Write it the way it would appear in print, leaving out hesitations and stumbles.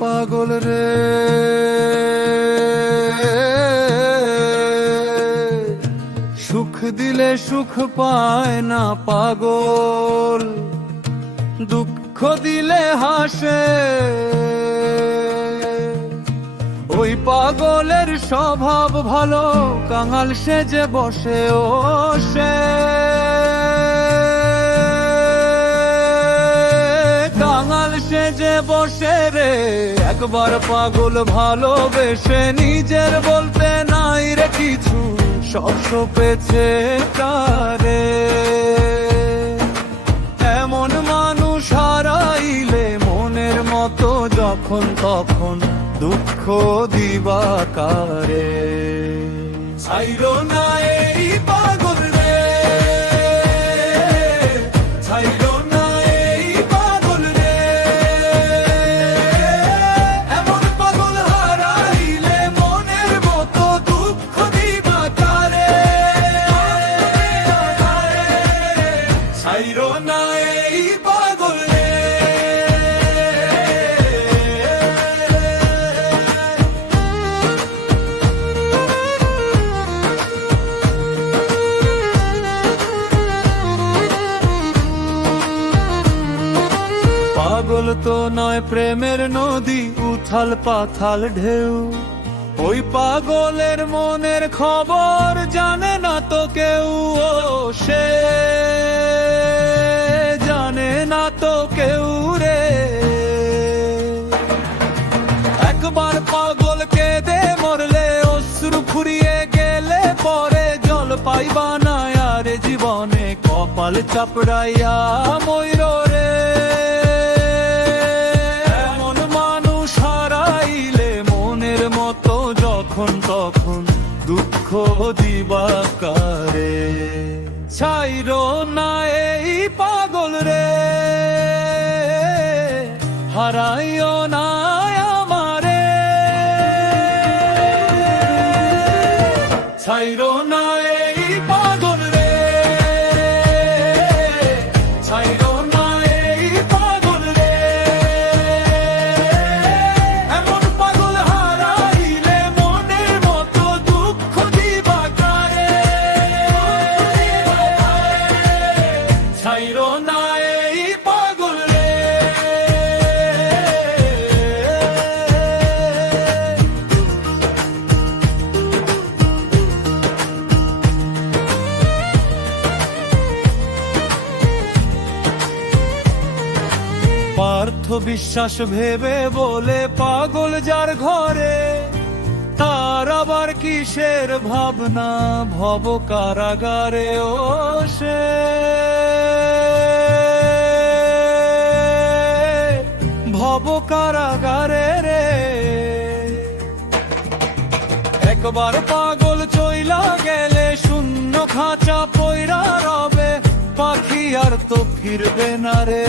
পাগল রে সুখ দিলে সুখ পায় না পাগল, দুঃখ দিলে হাসে। ওই পাগলের স্বভাব ভালো, কাঙাল সেজে বসে ও সে। কাঙাল সেজে বসে রে, একবার পাগল ভালোবেসে নিজের বলতে নাই রে কিছু, সব সপেছে তারে। এমন মানুষ হারাইলে মনের মতো যখন তখন দুঃখ দিবা কারে। ছাইরো না এই পাগল রে, ছাইরো না এই পাগল রে। এমন পাগল হারাইলে মনের মতো দুঃখ দিবা কারে। ছাইরো না এই পাগল রে। পাগল তো নয় প্রেমের নদী, উথাল পাথাল ঢেউ। ওই পাগলের মনের খবর জানে না তো কেউ, ও সে জানে না তো কেউ রে। একবার পাগল কেঁদে মরলে, অশ্রু ফুরিয়ে গেলে পরে জল পাইবা না আর জীবনে, কপাল চাপড়াইয়া ময়ূর রে। তখন তখন দুঃখ দিবা কারে। ছাইরো না এই পাগল রে, হারাইও না আমারে। ছাইরো না এই পাগল রে, ছাইরো না এই পাগল রে। এমন পাগল হারাইলে মনের মতো দুঃখ দিবা কারে। ছাইরো না এই পাগল রে। পার্থ বিশ্বাস ভেবে বলে পাগল যার ঘরে, তার আবার কিসের ভাবনা ভব কারাগারে ও সে। ভব কারাগারে রে। একবার পাগল চইলা গেলে শূন্য খাঁচা পয়রা রবে, পাখি আর তো ফিরবে না রে।